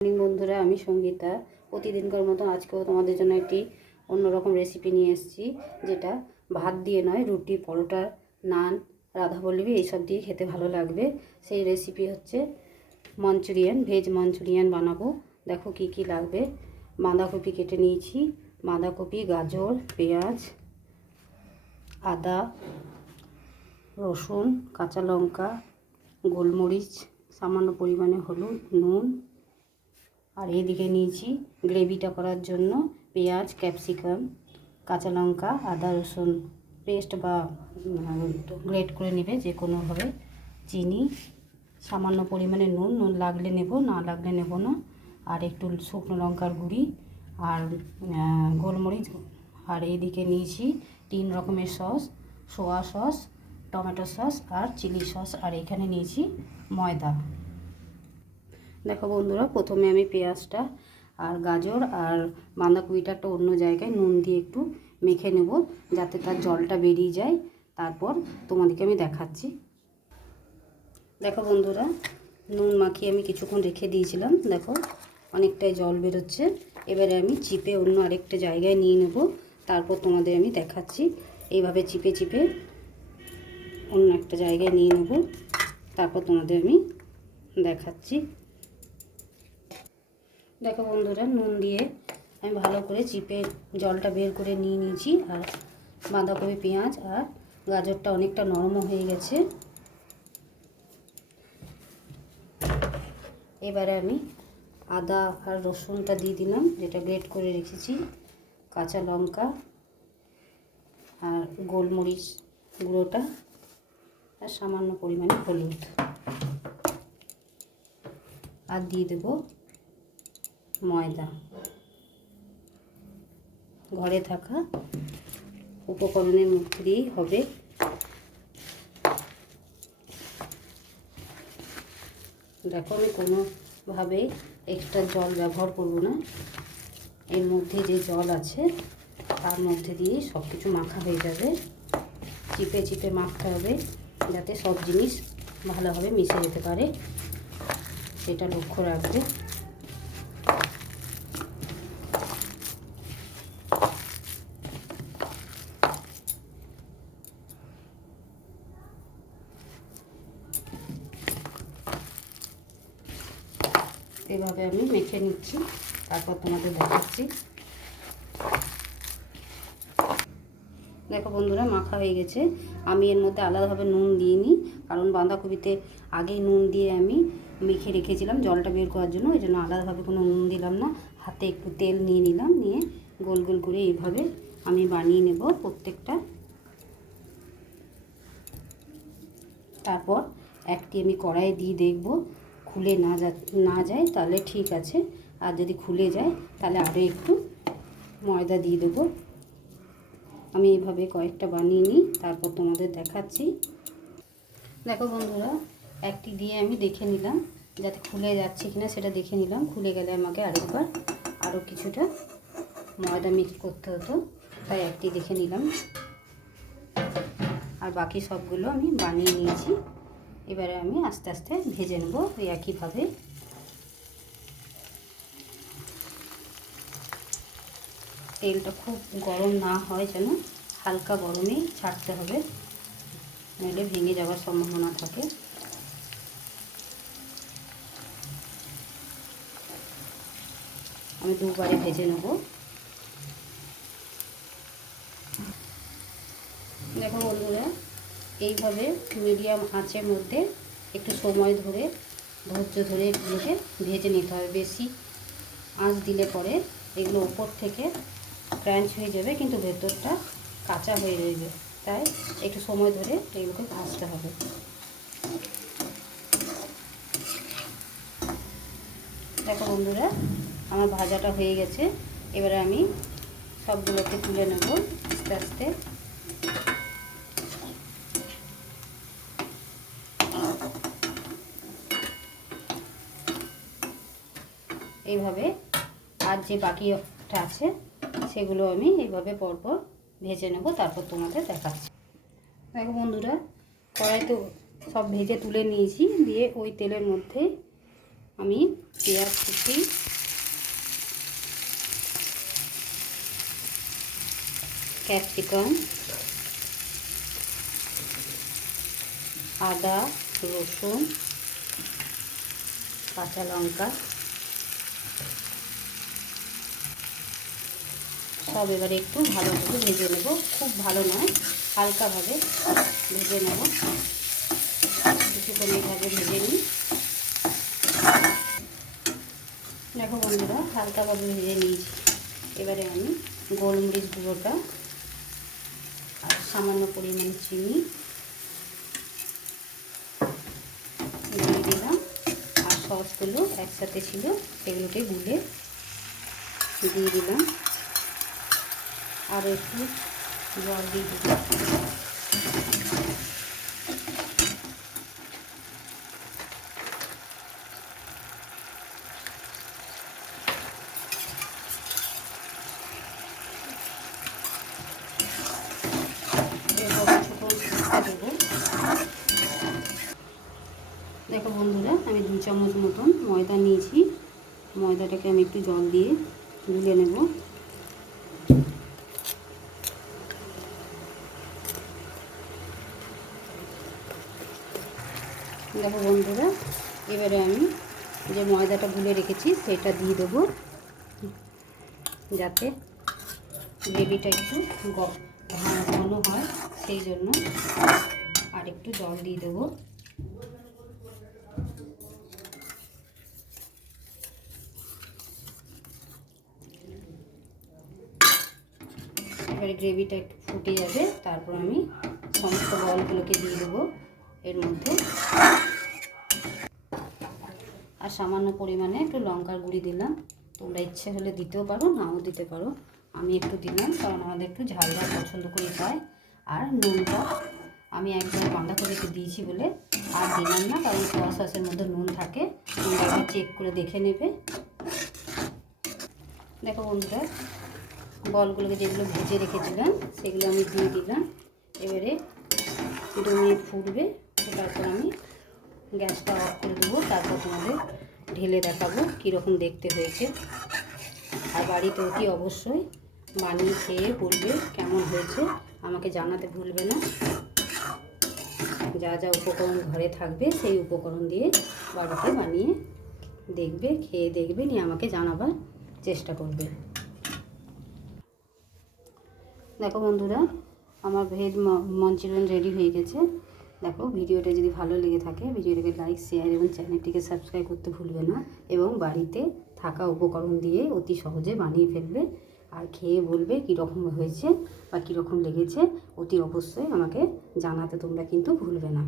Morning বন্ধুরা, আমি সঙ্গীতা। প্রতিদিনকার মতো আজকেও তোমাদের জন্য একটি অন্যরকম রেসিপি নিয়ে এসেছি, যেটা ভাত দিয়ে নয়, রুটি, পরোটা, নান, রাধাবল্লভী এইসব দিয়ে খেতে ভালো লাগবে। সেই রেসিপি হচ্ছে মঞ্চুরিয়ান, ভেজ মঞ্চুরিয়ান বানাবো। দেখো কি কি লাগবে। বাঁধাকপি কেটে নিয়েছি, বাঁধাকপি, গাজর, পেঁয়াজ, আদা, রসুন, কাঁচা লঙ্কা, গোলমরিচ, সামান্য পরিমাণে হলুদ, নুন। আর এইদিকে নিয়েছি গ্রেভিটা করার জন্য পেঁয়াজ, ক্যাপসিকাম, কাঁচা লঙ্কা, আদা রসুন পেস্ট বা গ্রেট করে নেবে যে কোনোভাবে, চিনি, সামান্য পরিমাণে নুন, নুন লাগলে নেব, না লাগলে নেব না, আর একটু শুকনো লঙ্কার গুঁড়ি আর গোলমরিচ। আর এইদিকে নিয়েছি 3 রকমের sauce, soya sauce, tomato sauce আর চিলি সস। আর এখানে নিয়েছি ময়দা। দেখো বন্ধুরা, প্রথমে আমি পেঁয়াজটা আর গাজর আর বাঁধাকপিটা একটা অন্য জায়গায় নুন দিয়ে একটু মেখে নেব, যাতে তার জলটা বেরিয়ে যায়। তারপর তোমাদেরকে আমি দেখাচ্ছি। দেখো বন্ধুরা, নুন মাখিয়ে আমি কিছুক্ষণ রেখে দিয়েছিলাম। দেখো অনেকটাই জল বেরোচ্ছে। এবারে আমি চিপে অন্য আরেকটা জায়গায় নিয়ে নেব, তারপর তোমাদের আমি দেখাচ্ছি। এইভাবে চিপে চিপে অন্য একটা জায়গায় নিয়ে নেব, তারপর তোমাদের আমি দেখাচ্ছি। দেখো বন্ধুরা, নুন দিয়ে আমি ভালো করে চিপে জলটা বের করে নিয়ে নিয়েছি। আর বাঁধাকপি, পেঁয়াজ আর গাজরটা অনেকটা নরম হয়ে গেছে। এবারে আমি আদা আর রসুনটা দিয়ে দিলাম, যেটা গ্রেট করে রেখেছি, কাঁচা লঙ্কা আর গোলমরিচ গুঁড়োটা আর সামান্য পরিমাণে হলুদ। আর দিয়ে দেবো ময়দা। ঘরে থাকা উপকরণের মধ্যে দিয়েই হবে। দেখো আমি কোনোভাবে এক্সট্রা জল ব্যবহার করব না। এর মধ্যে যে জল আছে তার মধ্যে দিয়েই সব কিছু মাখা হয়ে যাবে। চিপে চিপে মাখতে হবে, যাতে সব জিনিস ভালোভাবে মিশে যেতে পারে, সেটা লক্ষ্য রাখবে। এভাবে আমি মেখে নিচ্ছি, তারপর তোমাদের দেখাচ্ছি। দেখো বন্ধুরা, মাখা হয়ে গেছে। আমি এর মধ্যে আলাদাভাবে নুন দিইনি, কারণ বাঁধাকপিতে আগেই নুন দিয়ে আমি মেখে রেখেছিলাম জলটা বের করার জন্য। ওই জন্য আলাদাভাবে কোনো নুন দিলাম না। হাতে একটু তেল নিয়ে নিলাম, নিয়ে গোল গোল করে এইভাবে আমি বানিয়ে নেব প্রত্যেকটা। তারপর একটি আমি কড়াইয়ে দিয়ে দেখব, খুলে না যায় তাহলে ঠিক আছে, আর যদি খুলে যায় তাহলে আরও একটু ময়দা দিয়ে দেবো। আমি এইভাবে কয়েকটা বানিয়ে নিই, তারপর তোমাদের দেখাচ্ছি। দেখো বন্ধুরা, একটি দিয়ে আমি দেখে নিলাম যাতে খুলে যাচ্ছে কিনা, সেটা দেখে নিলাম। খুলে গেলে আমাকে আরেকবার আরও কিছুটা ময়দা মিক্স করতে হতো, তাই একটি দেখে নিলাম। আর বাকি সবগুলো আমি বানিয়ে নিয়েছি। এবারে আমি আস্তে আস্তে ভেজে নেব ওই একইভাবে। তেলটা খুব গরম না হয়, যেন হালকা গরমেই ছাড়তে হবে, নইলে ভেঙে যাওয়ার সম্ভাবনা থাকে। আমি দুবারে ভেজে নেব। দেখো বন্ধুরা, এইভাবে মিডিয়াম আঁচের মধ্যে একটু সময় ধরে, ধৈর্য ধরে এগুলোকে ভেজে নিতে হবে। বেশি আঁচ দিলে পরে এগুলো উপর থেকে ক্রাঞ্চ হয়ে যাবে, কিন্তু ভেতরটা কাঁচা হয়ে রইবে। তাই একটু সময় ধরে এগুলোকে ভাজতে হবে। দেখো বন্ধুরা, আমার ভাজাটা হয়ে গেছে। এবারে আমি সবগুলোকে তুলে নেব আস্তে আস্তে। এইভাবে আর যে বাকিটা আছে সেগুলো আমি এইভাবে পরপর ভেজে নেব, তারপর তোমাদের দেখাচ্ছি। দেখো বন্ধুরা, কড়াই তো সব ভেজে তুলে নিয়েছি, দিয়ে ওই তেলের মধ্যে আমি পেঁয়াজ কুচি, ক্যাপসিকাম, আদা, রসুন, কাঁচা লঙ্কা সব এবারে একটু ভালোভাবে ভেজে নেব। খুব ভালো নয়, হালকাভাবে ভেজে নেব। কিছুক্ষণ এইভাবে ভেজে নিই। দেখো বন্ধুরা, হালকাভাবে ভেজে নিয়েছি। এবারে আমি গোলমরিচ গুঁড়োটা আর সামান্য পরিমাণ চিনি দিয়ে দিলাম। আর সসগুলো একসাথে ছিল, সেগুলোকে গুলে দিয়ে দিলাম। আরও একটু জল দিয়ে দিলাম। দেবো। দেখো বন্ধুরা, আমি 2 চামচ মতন ময়দা নিয়েছি। ময়দাটাকে আমি একটু জল দিয়ে গুলে নেব। দেখো বন্ধুরা, এবারে আমি যে ময়দাটা গুলে রেখেছি সেটা দিয়ে দেবো, যাতে গ্রেভিটা একটু ঘন হয়। সেই জন্য আর একটু জল দিয়ে দেবো। এবারে গ্রেভিটা একটু ফুটে যাবে, তারপর আমি সমস্ত বলগুলোকে দিয়ে দেবো এর মধ্যে। আর সামান্য পরিমাণে একটু লঙ্কার গুঁড়ি দিলাম। তোমরা ইচ্ছে হলে দিতেও পারো, নাও দিতে পারো। আমি একটু দিলাম, কারণ আমাদের একটু ঝাল ঝাল পছন্দ করি তাই। আর নুনটা আমি একবার বাঁধাকপিতে দিয়েছি বলে আর দিলাম না, কারণ সোয়া সসের মধ্যে নুন থাকে। তোমরা একবার চেক করে দেখে নেবে। দেখো বন্ধুরা, বলগুলোকে যেগুলো ভেজে রেখেছিলাম সেগুলো আমি দিয়ে দিলাম। এবারে 2 মিনিট ফুটবে, তারপর আমি গ্যাসটা অফ করে দেবো। তারপর তোমাদের ঢেলে দেখাবো কীরকম দেখতে হয়েছে। আর বাড়িতে অতি অবশ্যই বানিয়ে খেয়ে বলবে কেমন হয়েছে, আমাকে জানাতে ভুলবে না। যা যা উপকরণ ঘরে থাকবে সেই উপকরণ দিয়ে বাড়িতে বানিয়ে দেখবে, খেয়ে দেখবে, নিয়ে আমাকে জানাবার চেষ্টা করবে। দেখো বন্ধুরা, আমার ভেজ মঞ্চুরিয়ান রেডি হয়ে গেছে। দেখো, ভিডিওটা যদি ভালো লেগে থাকে ভিডিওটাকে লাইক, শেয়ার এবং চ্যানেলটিকে সাবস্ক্রাইব করতে ভুলবে না। এবং বাড়িতে থাকা উপকরণ দিয়ে অতি সহজে বানিয়ে ফেলবে। আর খেয়ে বলবে কীরকম হয়েছে বা কীরকম লেগেছে, অতি অবশ্যই আমাকে জানাতে তোমরা কিন্তু ভুলবে না।